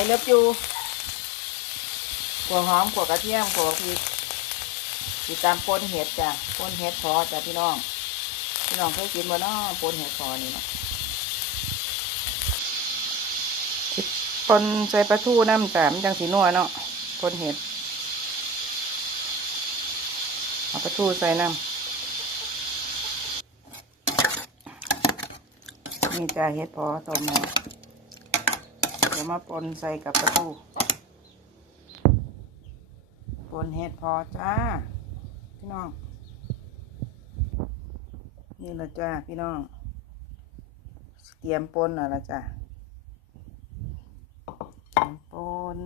ไอเลิฟยูขัวหอมขัวกระเทียมขัวพริกติดตามปนเห็ดจ้ะปนเห็ดพอจ้ะพี่น้อง พี่น้องเคยกินบ่เนาะปนเห็ดพอนี่เนาะสิปนใส่ปลาทูน้ำจ้มจังสีนัวเนาะปนเห็ดเอาปลาทูใส่น้ำนี่จ้ะเห็ดพอต้มแล้ว ดี๋ยวมาปนใส่กับปลาทูปนเห็ดพอจ้า พี่น้อง นี่ละจ้า พี่น้อง เตรียมปนน่ะละจ้าเตรียมปน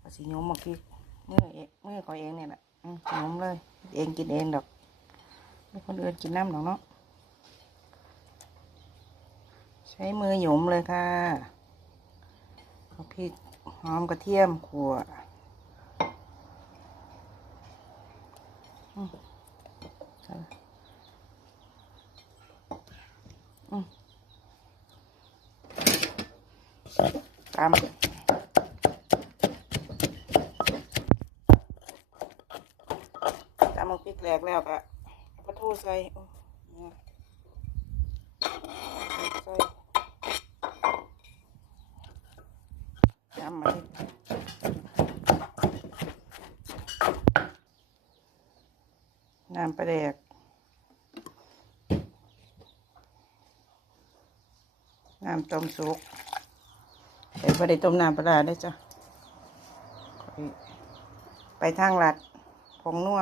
ภาษียมมาคิกมือเองมือขอยเองเนี่ยแหละอืมยมเลย เองกินเองดอกไม่คนอื่นกินน้ำหรอกเนาะ ใช้มือหยุมเลยค่ะเอาพริกหอมกระเทียมขั่วอืมใส่อืมตามตามเอาพริกแหลกแล้วก็เอาปลาทูใส่ใส่น้ำมัน น้ำปลาแดก น้ำต้มสุกเดี๋ยวไปได้ต้มน้ำปลาได้จ้ะ ไปทางหลัดผงนัว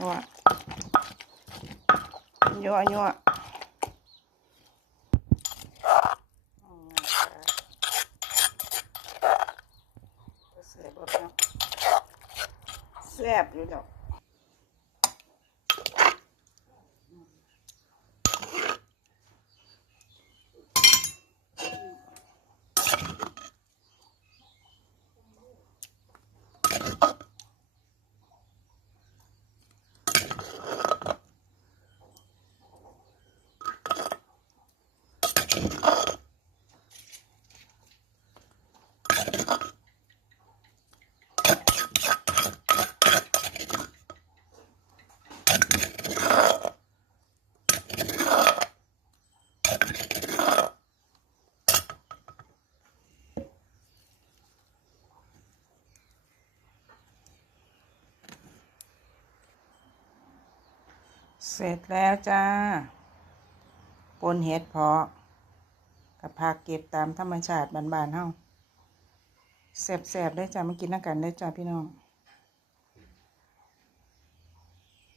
นัวยั่วยั่วอืม แซ่บบ่เนาะแซ่บอยู่ดอก เสร็จแล้วจ้าปนเห็ดเพาะกับผักเก็บตามธรรมชาติบานๆเฮาแซ่บๆได้จ้ามากินน้ำกันได้จ้าพี่น้อง